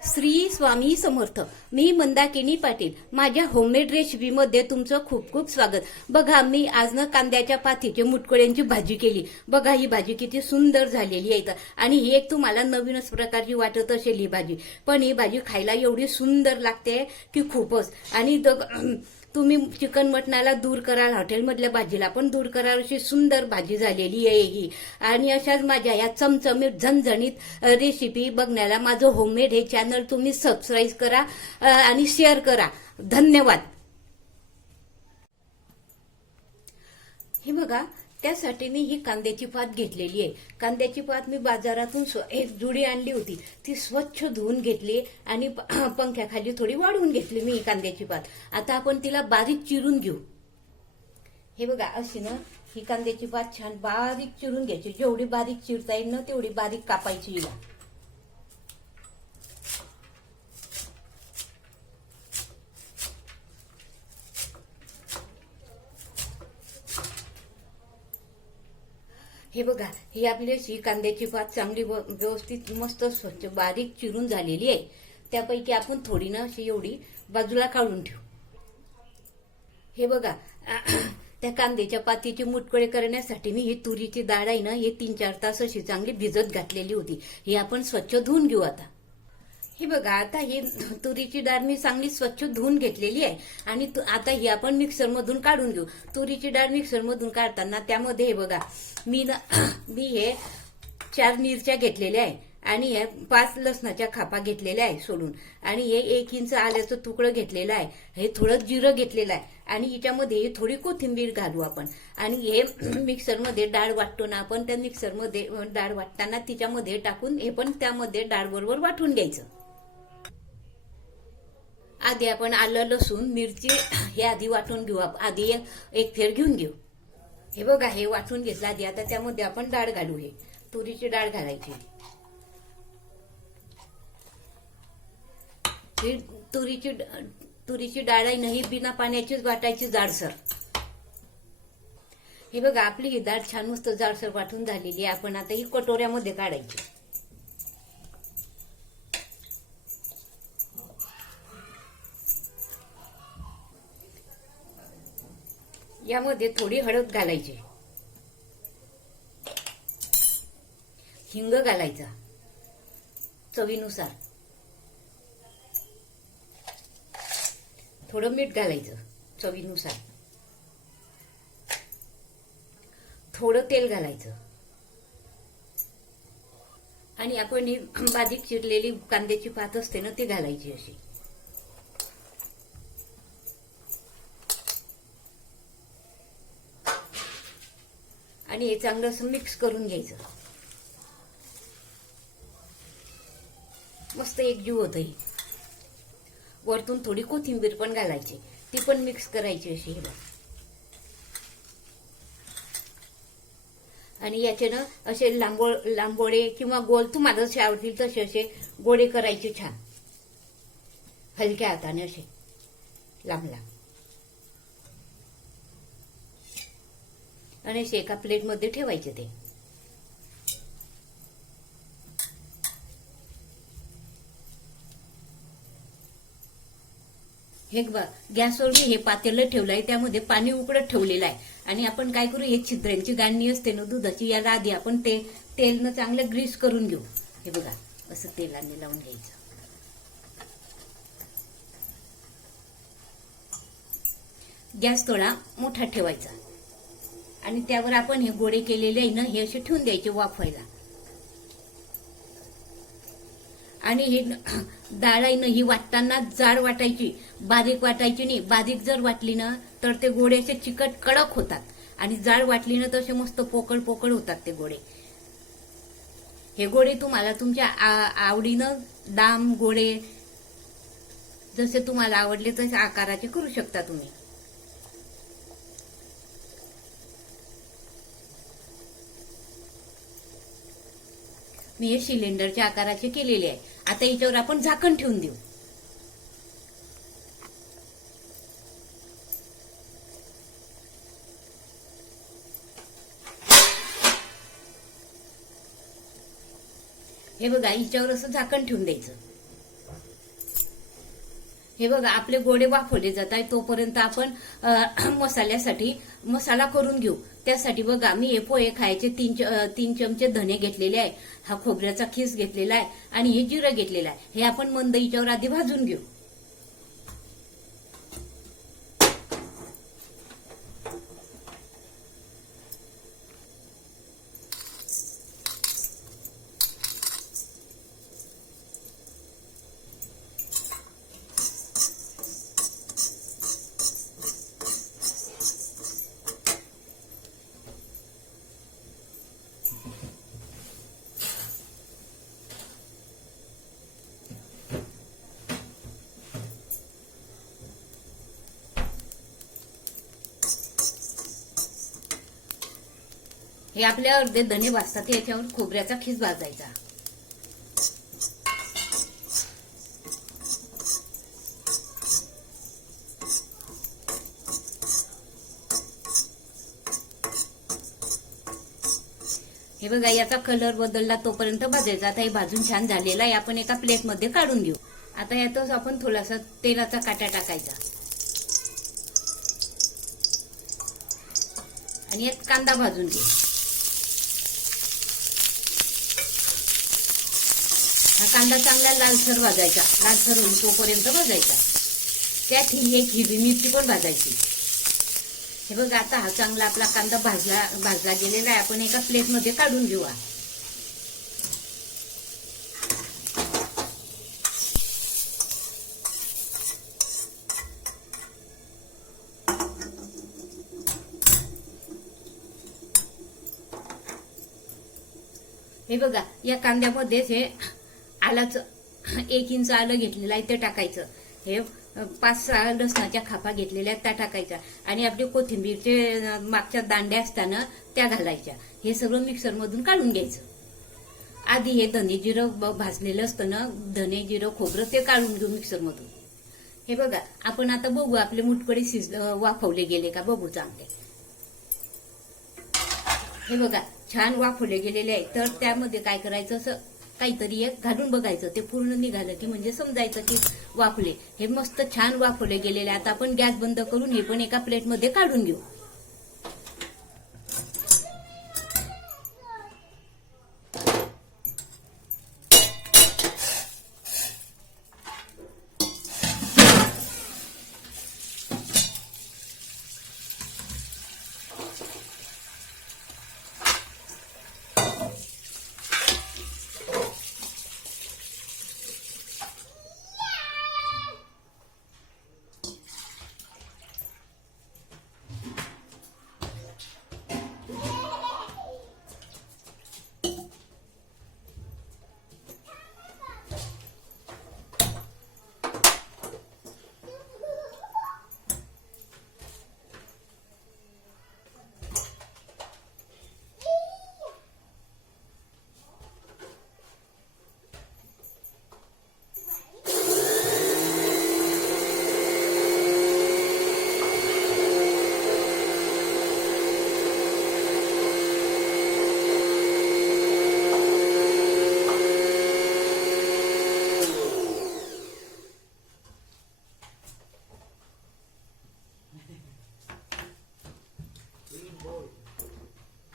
श्री स्वामी समर्थ मी मंदाकिनी पाटील. माझ्या होममेड रेसिपीमध्ये तुमचं खूप खूप स्वागत. बघा मी आज ना कांद्याच्या पाथीचे मुटकोळ्यांची भाजी केली. बघा ही भाजी किती सुंदर झालेली आहे आणि ही एक तुम्हाला नवीनच प्रकारची वाटत असेल ही भाजी. पण ही भाजी खायला एवढी सुंदर लागते की खूपच. आणि तुम्ही चिकन मटणाला दूर कराल हॉटेलमधल्या भाजीला पण दूर कराल अशी सुंदर भाजी झालेली आहे ही. आणि अशाच माझ्या या चमचमीत झणझणीत रेसिपी बघण्याला माझं होममेड हे चॅनल तुम्ही सबस्क्राईब करा आणि शेअर करा. धन्यवाद. हे बघा त्यासाठी मी ही कांद्याची पात घेतलेली आहे. कांद्याची पात मी बाजारातून स्व- एक जुडी आणली होती. ती स्वच्छ धुवून घेतली आणि पंख्याखाली थोडी वाढवून घेतली मी ही कांद्याची पात आता आपण तिला बारीक चिरून घेऊ. हे बघा अशी ना ही कांद्याची पात छान बारीक चिरून घ्यायची. जेवढी बारीक चिरता येईल ना तेवढी बारीक कापायची हिला. हे बघा ही आपली अशी कांद्याची पात चांगली व- व्यवस्थित मस्त स्वच्छ बारीक चिरून झालेली आहे. त्यापैकी आपण थोडी ना अशी एवढी बाजूला काढून ठेवू. हे बघा त्या कांद्याच्या पातीचे मुटकळे करण्यासाठी मी ही तुरीची डाळ आहे ना हे तीन चार तास अशी चांगली भिजत घातलेली होती. ही आपण स्वच्छ धुवून घेऊ आता. हे बघा आता ही तुरीची डाळ मी चांगली स्वच्छ धुवून घेतलेली आहे. आणि तु- आता ही आपण मिक्सरमधून काढून घेऊ. तुरीची डाळ मिक्सरमधून काढताना त्यामध्ये हे बघा मी ना मी हे चार मिरच्या घेतलेल्या आहे. आणि हे पाच लसणाच्या खापा घेतलेल्या आहे सोडून. आणि हे एक इंच आल्याचं तुकडं घेतलेलं आहे. हे थोडं जिरं घेतलेलं आहे. आणि हिच्यामध्ये हे थोडी कोथिंबीर घालू आपण. आणि हे मिक्सरमध्ये डाळ वाटतो ना आपण त्या मिक्सरमध्ये डाळ वाटताना तिच्यामध्ये टाकून हे पण त्यामध्ये डाळ बरोबर वाटून घ्यायचं. आधी आपण आलं लसूण मिरची हे आधी वाटून घेऊ. आधी एक- फेर घेऊन घेऊ. हे बघा हे वाटून घेतलं आधी. आता त्यामध्ये आपण डाळ घालू हे. तुरीची डाळ घालायची. ही तुरीची तुरीची डाळ आहे ना ही बिना पाण्याचीच वाटायची जाडसर. हे बघा आपली ही डाळ छान मस्त जाडसर वाटून झालेली आहे. आपण आता ही कटोऱ्यामध्ये काढायची. यामध्ये थोडी हळद घालायची. हिंग घालायचा. चवीनुसार. थोडं मीठ घालायचं चवीनुसार. थोडं तेल घालायचं. आणि आपण ही बारीक चिरलेली कांद्याची पात असते ना ती घालायची अशी. आणि हे चांगलं असं मिक्स करून घ्यायचं. मस्त एकजीव होतं वरतून थोडी कोथिंबीर पण घालायची. ती पण मिक्स करायची अशी हे आणि याचे ना असे लांबो लांबोळे किंवा गोल तुम्हाला जसे आवडतील तसे असे गोडे करायचे छान. हलक्या हाताने असे. लांब लांब. आणि असे एका प्लेटमध्ये ठेवायचे ते. हे बघ गॅसवर मी हे पातेलं ठेवलंय त्यामध्ये पाणी उकडत ठेवलेलं आहे. आणि आपण काय करू हे छिद्रांची गाणी असते ना दुधाची याला आधी आपण ते तेलनं चांगलं ग्रीस करून घेऊ. हे बघा असं तेलाने लावून घ्यायचं. गॅस थोडा मोठा ठेवायचा. आणि त्यावर आपण हे गोळे केलेले आहे ना हे असे ठेवून द्यायचे वाफवायला आणि हे डाळ आहे ना ही वाटताना जाड वाटायची. बारीक वाटायची नाही. बारीक जर वाटली ना तर ते गोळे असे चिकट कडक होतात. आणि जाड वाटली ना तसे मस्त पोकळ पोकळ होतात ते गोळे. हे गोळे तुम्हाला तुमच्या आवडीनं दाम गोळे जसे तुम्हाला आवडले तसे आकाराचे करू शकता तुम्ही. मी हे सिलेंडरच्या आकाराचे केलेले आहे. आता याच्यावर आपण झाकण ठेवून देऊ. हे बघा हिच्यावर असं झाकण ठेवून द्यायचं. हे बघा आपले गोडे वाफवले जात आहे तोपर्यंत आपण मसाल्यासाठी मसाला करून घेऊ. त्यासाठी बघा मी हे पोहे खायचे तीन तीन चमचे धने घेतलेले आहे. हा खोबऱ्याचा खीस घेतलेला आहे आणि हे जिरं घेतलेलं आहे. हे आपण मंद हिच्यावर आधी भाजून घेऊ. हे आपले अर्धे धने भाजतात याच्यावर खोबऱ्याचा खीस भाजायचा. हे बघा याचा कलर बदलला तोपर्यंत भाजायचा. आता हे भाजून छान झालेला आहे. आपण एका प्लेटमध्ये काढून घेऊ. आता यातच आपण थोडासा तेलाचा काटा टाकायचा. आणि यात कांदा भाजून घेऊ. हा कांदा चांगला लालसर भाजायचा. लालसर होईल तोपर्यंत भाजायचा. त्यात ही एक हिरवी मिरची पण भाजायची. हे बघ आता हा चांगला आपला कांदा भाजला भाजला गेलेला आहे. आपण एका प्लेटमध्ये काढून घेऊ हे बघा या कांद्यामध्येच हे आलाचं एक इंच आलं घेतलेलं आहे ते टाकायचं. हे पाच सहा लसणाच्या खापा घेतलेल्या आहेत त्या टाकायच्या. आणि आपले कोथिंबीरचे मागच्या दांड्या असताना त्या घालायच्या. हे सगळं मिक्सरमधून काढून घ्यायचं. आधी हे धने जिरं भाजलेलं असतं ना धने जिरं खोबरं ते काढून घेऊ मिक्सरमधून. हे बघा आपण आता बघू आपले मुठकडे शिज वाफवले गेले का? बघू चांगले. हे बघा छान वाफवले गेलेले आहे तर त्यामध्ये काय करायचं असं काहीतरी एक घालून बघायचं ते पूर्ण निघालं की म्हणजे समजायचं की वाफले. हे मस्त छान वाफवले गेलेले. आता आपण गॅस बंद करून हे पण एका प्लेटमध्ये काढून घेऊ.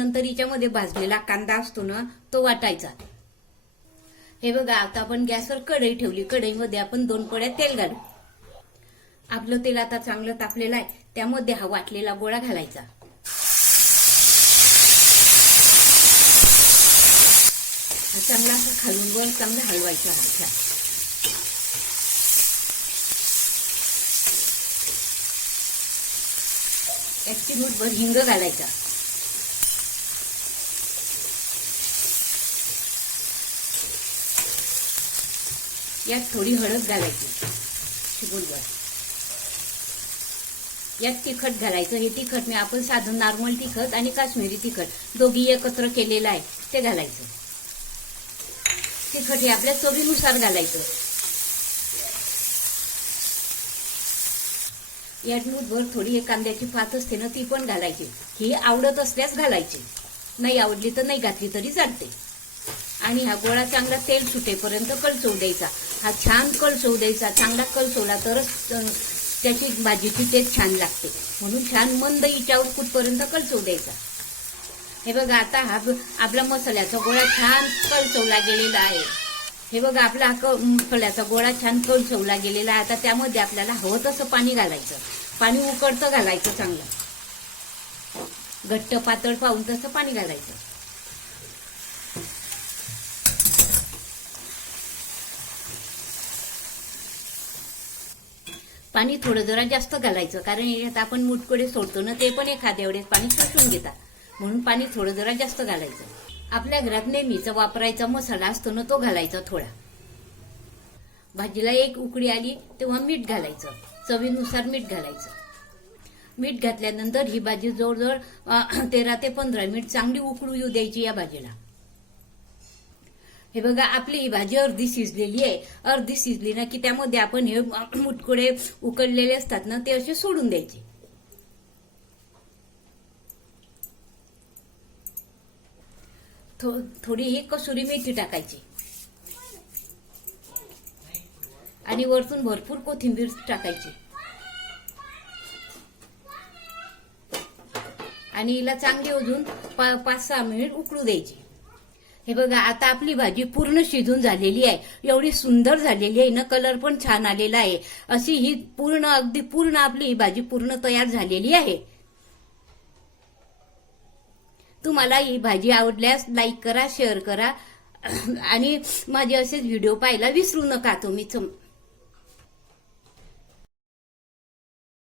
नंतर हिच्यामध्ये भाजलेला कांदा असतो ना तो वाटायचा. हे बघा आता आपण गॅसवर कढई ठेवली. कढईमध्ये आपण दोन पड्या तेल घालू. आपलं तेल आता चांगलं तापलेलं आहे. त्यामध्ये हा वाटलेला गोळा घालायचा. चांगला असा खालून वर चांगला हलवायचा हा एक चिमूटभर हिंग घालायचा. यात थोडी हळद घालायची. चिमूटभर यात तिखट घालायचं. हे तिखट मी आपण साधं नॉर्मल तिखट आणि काश्मीरी तिखट दोघी एकत्र केलेलं आहे ते घालायचं. तिखट हे आपल्या चवीनुसार घालायचं. यात मूठभर थोडी एक कांद्याची पात असते ना ती पण घालायची. ही आवडत असल्यास घालायची. नाही आवडली तर नाही घातली तरी चालते. आणि हा गोळा चांगला तेल सुटेपर्यंत कळसवू द्यायचा. हा छान कळसवू द्यायचा. चांगला कळसवला तरच त्याची भाजीची टेस्ट छान लागते. म्हणून छान मंद इच्यावर कुठपर्यंत कळसवू द्यायचा. हे बघा आता हा ब- आपला मसाल्याचा गोळा छान कळसवला गेलेला आहे. हे बघा आपला हा क- मसाल्याचा गोळा छान कळसवला गेलेला आहे. आता त्यामध्ये आपल्याला हवं तसं पाणी घालायचं. पाणी उकडतं घालायचं चांगलं. घट्ट पातळ पाहून तसं पाणी घालायचं. पाणी थोडं जरा जास्त घालायचं कारण याच्यात आपण मुटकुडे सोडतो ना ते पण एखाद्या वेळेस पाणी शोषून घेतात. म्हणून पाणी थोडं जरा जास्त घालायचं. आपल्या घरात नेहमीचा वापरायचा मसाला असतो ना तो घालायचा थोडा. भाजीला एक उकळी आली तेव्हा मीठ घालायचं. चवीनुसार मीठ घालायचं. मीठ घातल्यानंतर ही भाजी जवळजवळ तेरा ते पंधरा मिनिट चांगली उकळू येऊ द्यायची या भाजीला. हे बघा आपली ही भाजी अर्धी शिजलेली आहे. अर्धी शिजली ना की त्यामध्ये आपण हे मुटकुडे उकडलेले असतात ना ते असे सोडून द्यायचे. थो- थोडी ही कसुरी मेथी टाकायची. आणि वरतून भरपूर कोथिंबीर टाकायची. आणि हिला चांगली अजून पा- पाच सहा मिनिट उकळू द्यायची. हे बघा आता आपली भाजी पूर्ण शिजून झालेली आहे. एवढी सुंदर झालेली आहे ना कलर पण छान आलेला आहे. अशी ही पूर्ण अगदी पूर्ण आपली ही भाजी पूर्ण तयार झालेली आहे. तुम्हाला ही भाजी आवडल्यास लाईक करा शेअर करा. आणि माझे असेच व्हिडिओ पाहायला विसरू नका तुम्ही.